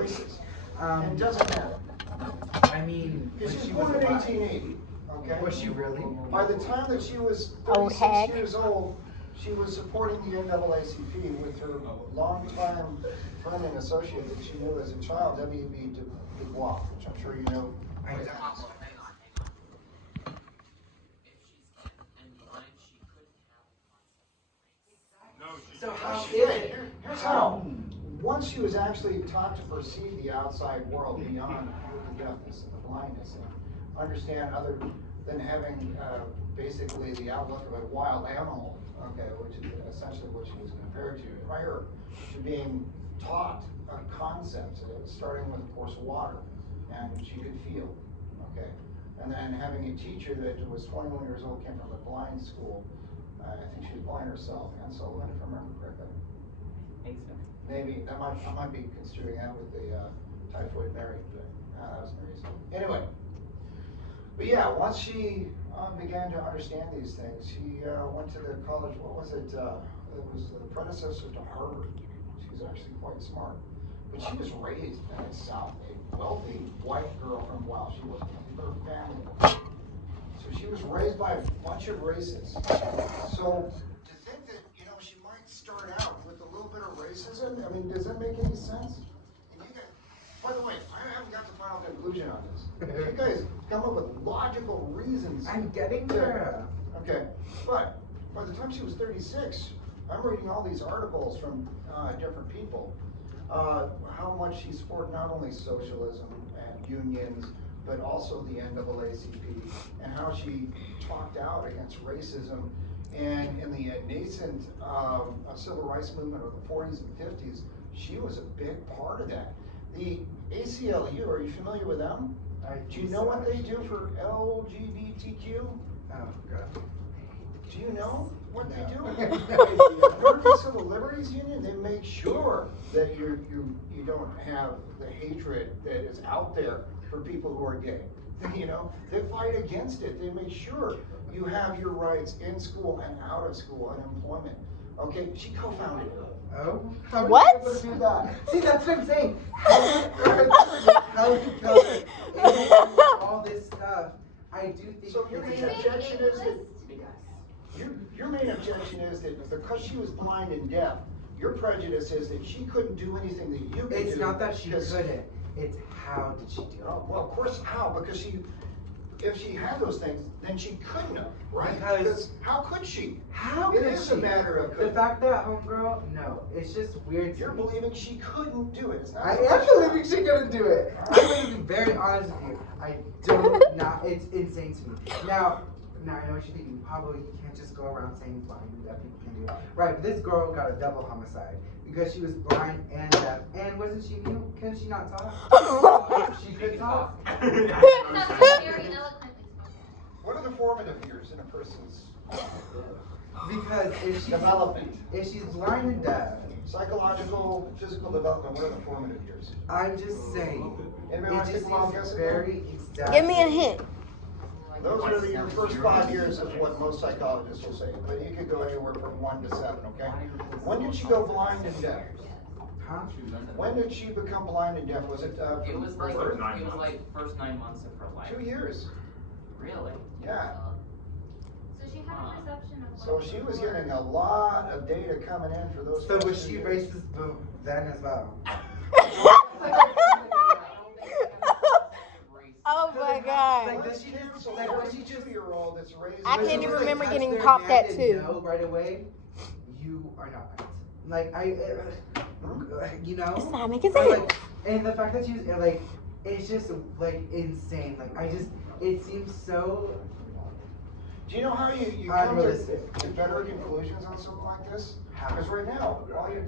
races. It doesn't matter. I mean, Because she was born in 1880. Okay. Was she really? By the time that she was 36 years old, she was supporting the NAACP with her longtime friend and associate that she knew as a child, W.B. Du Bois, which I'm sure you know. So how is it? Here's how. Once she was actually taught to perceive the outside world beyond the deafness and the blindness, and understand other than having basically the outlook of a wild animal, okay, which is essentially what she was compared to, prior to being taught concepts, starting with, of course, water, and she could feel, okay, and then having a teacher that was 21 years old, came from a blind school. I think she was blind herself, and so if I remember correctly. Maybe I might be construing that with the typhoid Mary thing. That was Mary's. Anyway, but yeah, once she began to understand these things, she went to the college. What was it? It was the predecessor to Harvard. She's actually quite smart, but she was raised in the South, a wealthy white girl from she wasn't her family. So she was raised by a bunch of races. So to think that, she might start out with a little bit of racism, I mean, does that make any sense? And by the way, I haven't got the final conclusion on this. You guys come up with logical reasons. I'm getting there. Okay, but by the time she was 36, I'm reading all these articles from different people, how much she supported not only socialism and unions, but also the NAACP, and how she talked out against racism. And in the nascent civil rights movement of the 40s and 50s, she was a big part of that. The ACLU, are you familiar with them? Do you know what they do for LGBTQ? Oh, God. Do you know what they do? American Civil Liberties Union, they make sure that you don't have the hatred that is out there for people who are gay. They fight against it. They make sure you have your rights in school and out of school and employment. Okay, she co-founded it. Oh? What? Do that? See, that's what I'm saying. How all this stuff. I do think. So your main objection is that your main objection is that because she was blind and deaf, your prejudice is that she couldn't do anything that you could do. It's not that she couldn't. It's how did she do it? Oh, well, of course, how? Because if she had those things, then she couldn't have, right? Because how could she? How could It is she? a matter of the fact that homegirl, no, it's just weird. You're believing she couldn't do it. It's not I am believing she couldn't do it. I'm going to be very honest with you. I don't not. It's insane to me. Now I know what you're thinking. Probably you can't just go around saying blind and deaf people can do it. Right, but this girl got a double homicide because she was blind and deaf. And wasn't she mute? Can she not talk? She could talk. What are the formative years in a person's Because development? If she's blind and deaf, psychological, physical development, what are the formative years? I'm just saying. Anybody want to take a wild guess? Very exact. Give me a hint. Those are your first 5 years is what most psychologists will say, but you could go anywhere from 1 to 7, okay? When did she go blind and deaf? Huh? When did she become blind and deaf? Was it It was like first 9 months of her life. 2 years. Really? Yeah. So she had a perception of. So she was getting a lot of data coming in for those. So was she racist then as well? Oh my God. Like, does she just, So like, was was she just, 2-year-old that's raised. I was can't she even just, remember touch getting their popped hand at and too. know right away, you are not right. Like, you know? It's not making Or, sense. like, and the fact that she was, like, it's just, like, insane. Like, it seems so. Do you know how you come Unrealistic. to better conclusions on something like this? Because right now, all you're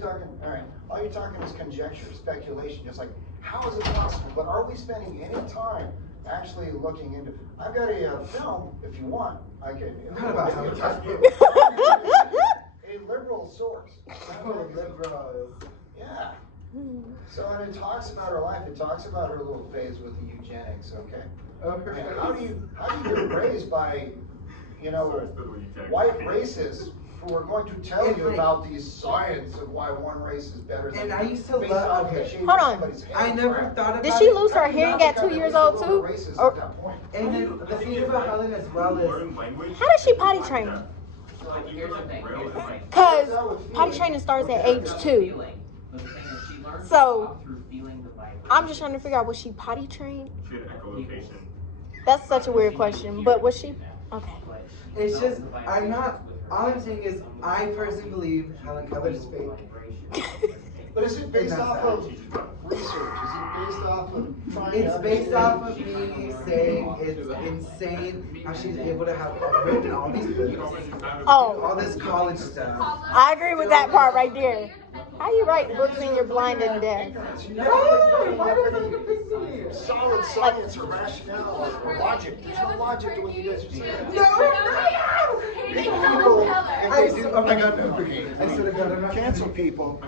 talking is conjecture, speculation. Just like, how is it possible? But are we spending any time actually looking into? I've got a film, if you want. I can. Not about how a liberal source. Oh, liberals. Yeah. So when it talks about her life, it talks about her little phase with the eugenics. Okay. Okay. And how do you get raised by, white racists we're going to tell you about the science of why one race is better than And I used to based love- off the okay. shape of Hold on. somebody's head. I never thought about Did she it. lose her hearing at 2 years old too? Racist Or at that point. And then the thing about Helen as well is, how does she potty train? So here's the thing. Cause potty training starts at age 2. The thing is, she learns So, to talk through feeling the vibration. I'm just trying to figure out, was she potty trained? She had echolocation. That's such a weird question, but was she? Okay. it's just, I'm not, all I'm saying is, I personally believe Helen Keller's fake. But is it based And off that's of research? Is it based off of trying It's to based understand- off of me saying it's insane how she's able to have written all these books, Oh, all this college stuff. I agree with that part right there. How you write books when you're blind and deaf? You never have any solid science or rationale or logic. There's no logic to what you guys are saying. People, if they do, oh my God, no, okay. I sort of got it. Cancel people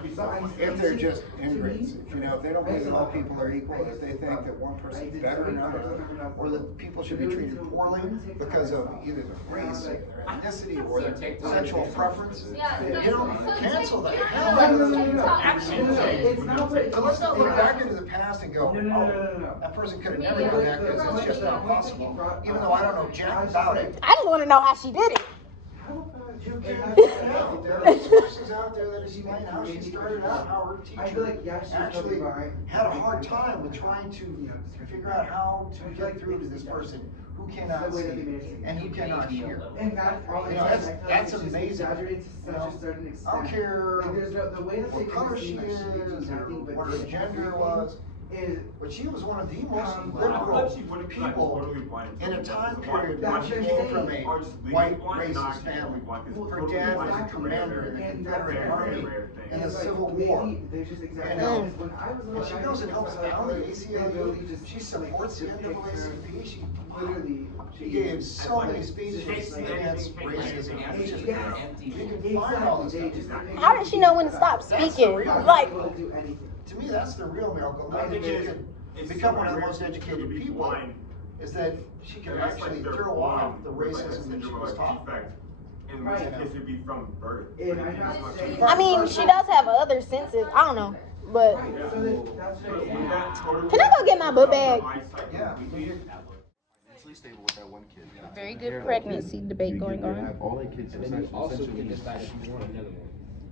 if they're just ingrates. You know, if they don't believe that all people are equal, if they think that one person is better than another, or that people should be treated poorly because of either their race, their ethnicity, or their sexual preference, you know, cancel the hell out of them. It's not what But let's not look back into the past and go, No. oh, that person could have never done that because it's just not possible, even though I don't know jack about it. I just want to know how she did it. You can't find out. There are sources out there that explain how she started out, how her I feel like, teacher yeah, she's actually probably right. had a hard time with trying to figure out how to get through to this person who cannot see and who cannot hear. And that's all. You know, that's amazing. Exaggerates to You such know, a certain I extent. don't care Like, there's no, the way that they what color she can is see that she or nothing but what her gender was, is but she was one of the most I liberal she would have been people totally blind. in a time period That's when she what came I'm from saying. a white racist family. Her dad was a commander in the Confederate Army in the Civil War. There's just exactly. And, When I was little, And she I goes and used to helps like, found the they really ACLU. just, She supports the like, took pictures. NAACP. Literally, She gave so many speeches against racism. It's just, you can find all this stuff. How did she know when to stop speaking? Like, do anything. To me, that's the real miracle. Not that she could become one of the most educated people, is that she could actually throw off the racism that she was taught. And which it should be from birth. And I'm not saying. I mean, she does have other senses. I don't know, but Right, so that's what I'm saying. can I go get my book bag? Yeah. Financially stable with that one kid. Very good pregnancy debate going You on. have all the kids essentially, can decide if you want another one.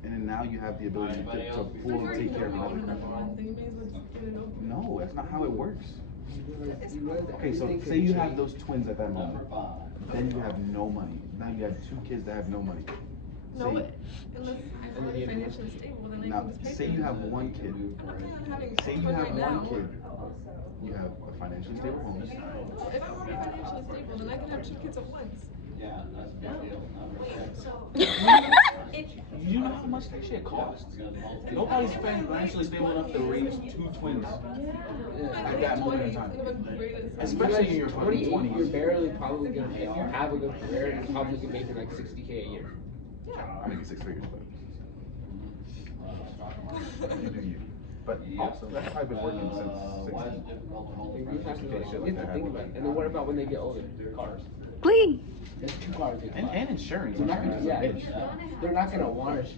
and then now you have the ability to fully take care of another couple. No, that's not how it works. Okay, so say you have those twins at that moment, then you have no money. Now you have two kids that have no money. No, unless I'm financially stable, then I Now, can just pay say for you it. have one kid. I'm not planning on having Say you one have right now. one kid. You have a financially stable home. Well, if I'm financially stable, then I can have 2 kids at once. You know how much that shit costs? Nobody's financially stable enough to raise 2 twins at that moment in time. Especially in your 2020s. You're barely probably gonna, if you have a good career, you're probably gonna make like $60K a year. I'm making 6 figures, but you do you. But also, that's how I've been working since 16. You have to think about it. And then what about when they get older? Cars. Please. There's 2 cars. And insurance. They're not gonna, Insurance is yeah, a bitch. they're not gonna want to.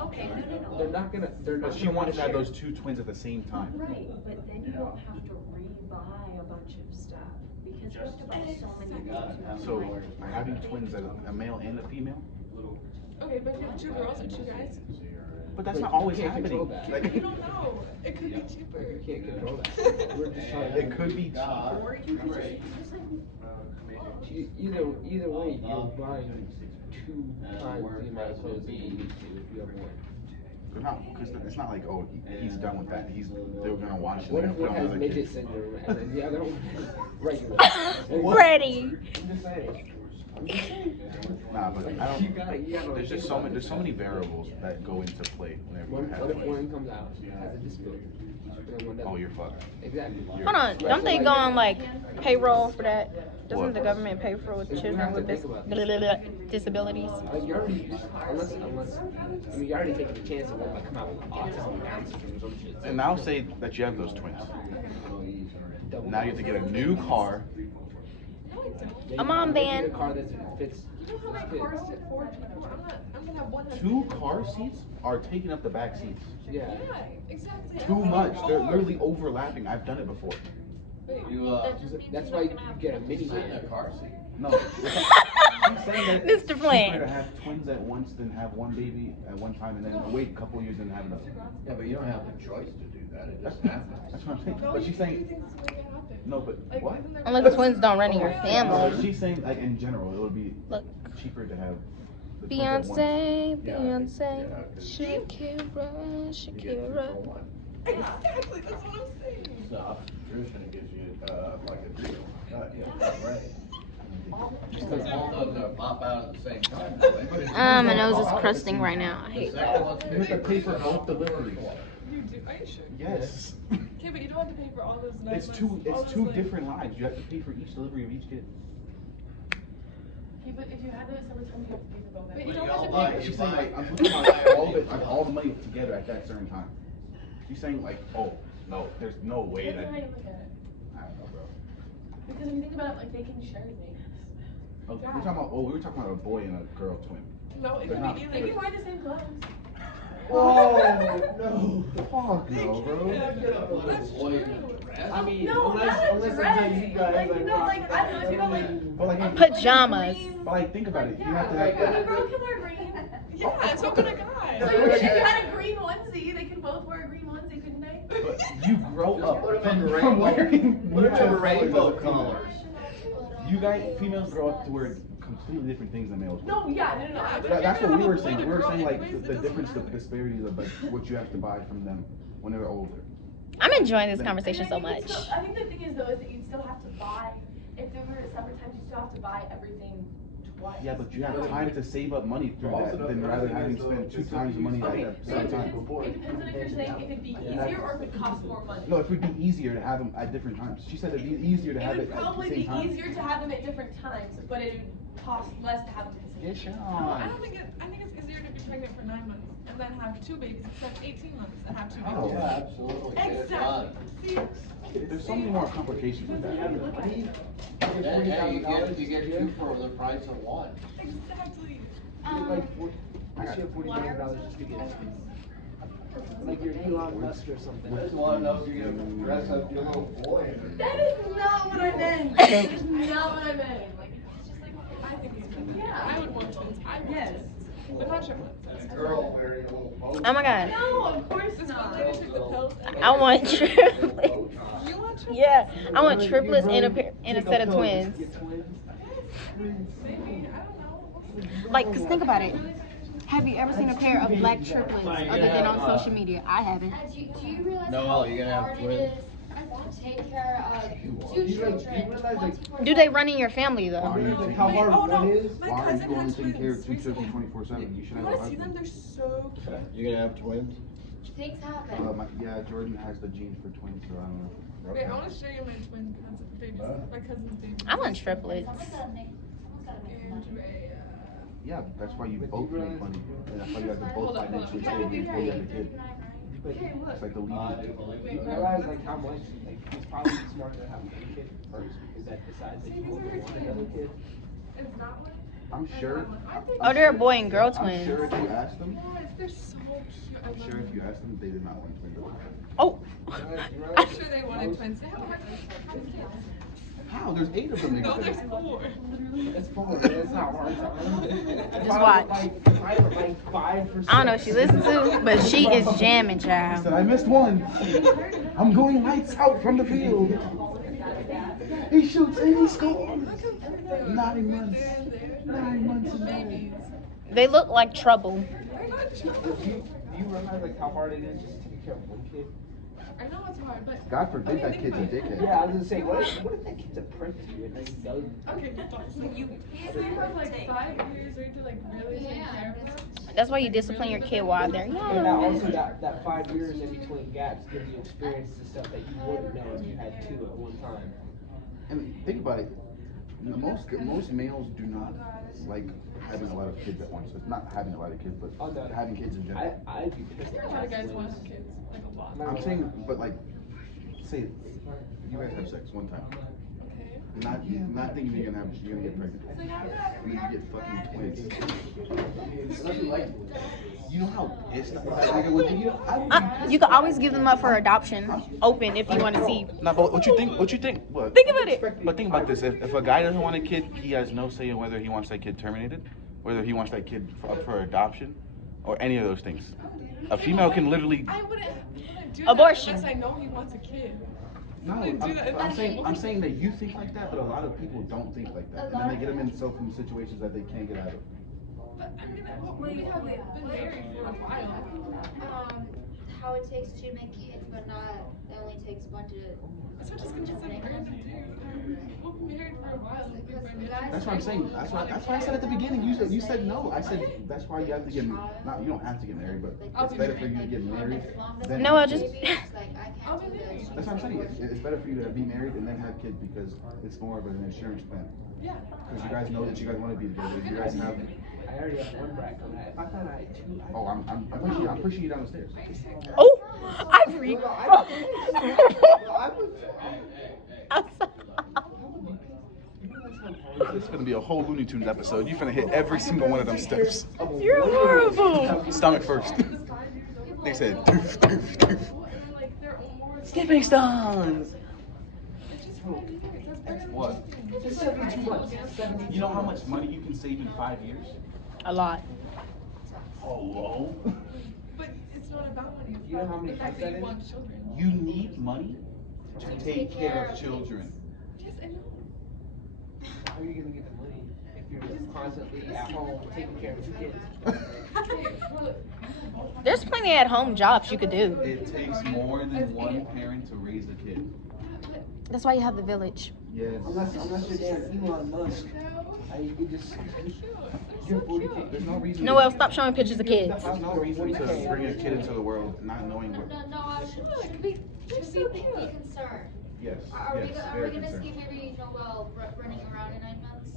Okay, no. They're not gonna. They're not. But she gonna wanted to have share. those 2 twins at the same time. Right, but then you don't have to rebuy a bunch of stuff, because you have to buy so many things. So, having twins, a male and a female? Okay, but if you have 2 girls or 2 guys, But that's not You always can't happening. control that. Like, you don't know. It could be cheaper. You can't control that. We're just trying to. it could be cheaper. Or you could Either way, you're buying 2 times the amount of clothes that you need to if you have one. They're not, because it's not like, oh, he's done with that. They're gonna watch it. What They're if gonna one put on has other midget kids. syndrome and then the other one has regular? Freddie. I'm just saying. Nah, but I don't. You gotta There's just there's so many variables that go into play whenever you have What if like, one comes out as a disability? And one doesn't? oh, you're fucked. Exactly. Hold on, don't they go on like payroll for that? Doesn't the government pay for children with disabilities? Like you're already, unless, I mean, you're already taking the chance of one might come out with autism and Down syndrome or some shit. And now say that you have those twins. Now you have to get a new car. A mom Maybe van. a car that fits You know how many cars fit 4 people? I'm gonna have 100. 2 car seats are taking up the back seats. Yeah, exactly. Too much. They're literally overlapping. I've done it before. That's why you get a minivan. a car seat. No. She's saying that it's Mr. cheaper Flynn. to have twins at once than have one baby at one time and then wait a couple years and have another. Yeah, but you don't have the choice to do that. It just happens. That's what I'm saying. But she's saying, no, but what? Unless twins don't run in your No, family. she's saying like in general, it would be Look. cheaper to have the twins at once. Beyonce, Yeah, Beyonce, yeah, 'cause Shakira, You get 2 for Shakira. 1. Exactly, that's what I'm saying. The obstetrician gives you like a deal. Right. Because all of them pop out at the same time. My nose is crusting right now. I The hate second that. one's You have to pay for both deliveries. You do? Are you sure? Yes. Okay, but you don't have to pay for all those 9 It's months. two. all It's those, 2 like- different lives. You have to pay for each delivery of each kid. Okay, but if you have those summertime, you have to pay for both. But you But don't y'all have to buy pay it. She's saying like I'm looking at all of it, like all the money together at that certain time. She's saying like, oh no, there's no way That's that. how you look at it. I don't know, bro. Because when you think about it, like, they can share things. Oh, we're talking about. Oh, we were talking about a boy and a girl twin. No, it They're can not- be They either. can wear the same clothes. Oh no! Fuck no, bro. That's true. I mean, No, unless not unless dress. until you guys Like, you know, like, I don't know, if you know, like, But like, Pajamas. but like, think about it. You have to yeah, have. a girl can wear green. Yeah, so can a guy. So if you had a green onesie, they can both wear a green onesie, couldn't they? But you grow up Put 'em in from wearing. Put them in neutral rainbow colors. colors. You guys, females grow up to wear completely different things than males. No, yeah, no. That's what we were saying. We were saying like the difference, the disparities of like what you have to buy from them when they're older. I'm enjoying this conversation so much. I think the thing is though is that you still have to buy. If there were summertime, you still have to buy everything twice. Yeah, but you have time to save up money through that than rather having spent 2 times the money Okay, at the so same it time. depends on if you're saying if it'd be easier or if it costs more money. No, it would be easier to have them at different times. She said it'd be easier to It have would it at the probably same be time. easier to have them at different times, but it would cost less to have them at the same Get time. your No, I on. don't think I think it's easier to be pregnant for 9 months and then have 2 babies instead of 18 months and have 2 Oh. babies. Yeah, absolutely. Get it done. See? There's so many more complications with that. And hey, you get 2 for the price of 1. Exactly. I should have $40,000 just to get like your Elon Musk or something. Just want to know if you're gonna dress up your little boy. That is not what I meant. That is not what I meant. Like, it's just like, I think it's good. yeah. I would want twins. I would. Yes. But not triplets. Girl wearing a little bow. Oh my god. No, of course This not. one lady took the pills and I want triplets. You want triplets? Yeah, I want triplets and a set of twins. Maybe. I don't know. Like, cause think about it. Have you ever seen a pair of black triplets other than on social media? I haven't. Do you realize No, how you're gonna have hard twins. it is to take care of 2 children? 24/7? Do they run in your family though? Why are you Like taking- how hard Oh, no. one is? My Why are cousin you only has taking care of 2 twins children recently. 24/7? You should You have a wanna see them? husband. They're so cute. You gonna have twins? Things happen. Yeah, Jordan has the genes for twins, so I don't know. Wait, I want to show you my twin babies. My cousin's babies. I want triplets. Someone's gotta make money. Andrea. Yeah, that's why you both make money. And that's why you have to both Hold on, financially hold on. stable before you have a kid. But Okay, look. It's like the lead. you realize like how much like it's probably smarter to have one kid first because that decides that you won't want another kid. It's not one. I'm sure. Oh, they're a boy and girl I'm twins. sure if you asked them, Yes, they're so cute. I I'm love sure if them. you asked them, they did not want twins. Oh. I'm sure they wanted twins. They have a hard time having kids. How? There's 8 of them. No, They there's said. 4. It's 4. It's not hard. Just watch. Like 5%. I don't know if she listens to, but she is jamming, He child. said, I missed one. I'm going lights out from the field. He shoots and he scores. 9 months. 9 months and Babies. They look like trouble. They're not Do children. you realize like how hard it is just to take care of one kid? I know it's hard, but. God forbid that kid's a dickhead. Yeah, I was gonna say, what if that kid's a prick to you and then he does? Okay, so you have like 5 years where you have to like really take care of them. That's why you discipline your kid while they're And now young. also that 5 years in between gaps gives you experience to stuff that you wouldn't know if you had 2 at one time. I mean, think about it. Most males do not like having a lot of kids at once. It's not having a lot of kids, but Oh, no. having kids in general. I'd be pissed A if lot of guys I want was to have kids, like a lot. I'm saying, but like, say you guys have sex one time. Okay. not thinking you're gonna get pregnant. You get fucking twins. You know how pissed that nigga would be? You can always give them up for adoption, open if you want to see. No, but what you think? What? Think about it. But think about this: if a guy doesn't want a kid, he has no say in whether he wants that kid terminated, whether he wants that kid up for adoption, or any of those things. A female can literally. I wouldn't do Abortion. that unless I know he wants a kid. No, I'm saying that you think like that, but a lot of people don't think like that, and then they get themselves in situations that they can't get out of. But I mean, we have been married for a while. How it takes two to make kids, but not, it only takes one to. That's what just gonna get random dude. We'll be married for a while. That's what I'm saying. That's why I said at the beginning. You said no. I said that's why you have to get. Not you don't have to get married, but it's better for you to get married. Than No, I'll just. I'll be married. That's what I'm saying. It's better for you to be married and then have kids because it's more of an insurance plan. Yeah. Because you guys know that you guys want to be together. You guys have. I already have one bracket. If I thought I had two. Oh, I'm pushing you down the stairs. Oh, Ivory. This is gonna be a whole Looney Tunes episode. You're gonna hit every single one of them steps. You're horrible. Stomach first. They said doof, doof, doof. Skipping stones. What? You know how much money you can save in 5 years? A lot. Hello? But it's not about money. It's You know how about many the fact times that that you is? want children. You need money to take care of children. Yes, I know. How are you gonna get the money if you're constantly at home taking care of two kids? There's plenty at home jobs you could do. It takes more than one parent to raise a kid. That's why you have the village. Yes. Unless you're damn Elon Musk. You just you're 40K. There's no reason. Noel, stop showing pictures of kids. There's no reason to bring a kid into the world not knowing what. No, should be concerned. Yes. Are we Yes. gonna Very see concerned. maybe Noel running around in 9 months?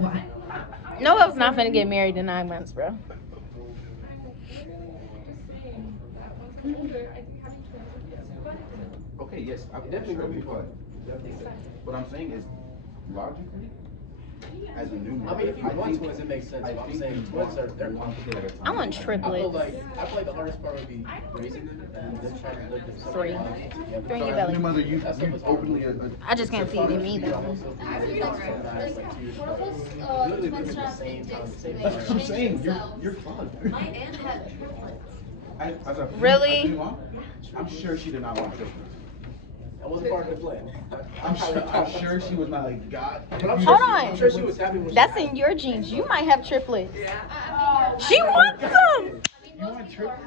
Yeah. Noel's not gonna get married in 9 months, bro. Okay. Yes. I definitely gonna be fun. What I'm saying is, logically, as a new mother, I mean, if you want twins, it makes sense. But I'm saying twins they're complicated. I want I feel triplets. like the hardest part would be raising them and then trying to live them Three. together. Three in your New belly. mother, you openly. I just can't see it in me though. Twins That's what I'm saying. You're fun. My aunt had triplets. As a Really? as a mom, I'm sure she did not want triplets. That wasn't part of the plan. I'm sure she was not like God. Hold on. I'm sure she was happy when she That's had in your genes. You might have triplets. She wants them. You want triplets?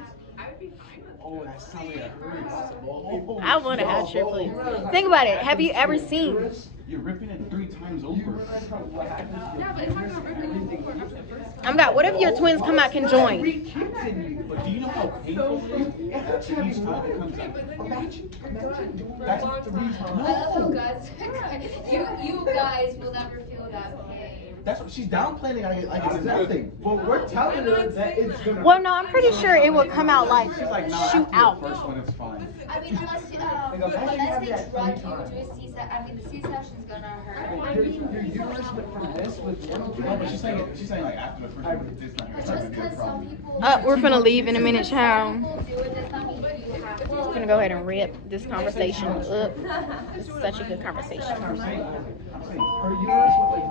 Oh, that sounds like a hurt. I want to have triplets. Think about it. Have you ever seen? You're ripping it 3 times over. Yeah, but if I'm not ripping it over after the first I'm got. What if your twins come out conjoined? But do you know how painful it is after each time it comes out? That's the reason. I love how guys, you guys will never feel that pain. That's what she's downplaying like it's nothing. Well, we're telling her that it's gonna. Well, no, I'm pretty sure it will come out like She's like, nah, shoot after out. the first one, it's fine. I mean, unless they drug you to a C-section, I mean, the C-section's gonna hurt. Your uterus went from this with one. No, but she's saying like after the first one, it's not Just gonna be a because some problem. people. We're finna leave in a minute, child. People do it, does not mean you have to. I'm gonna go ahead and rip this conversation up. It's such a good conversation. I'm saying, Her uterus went like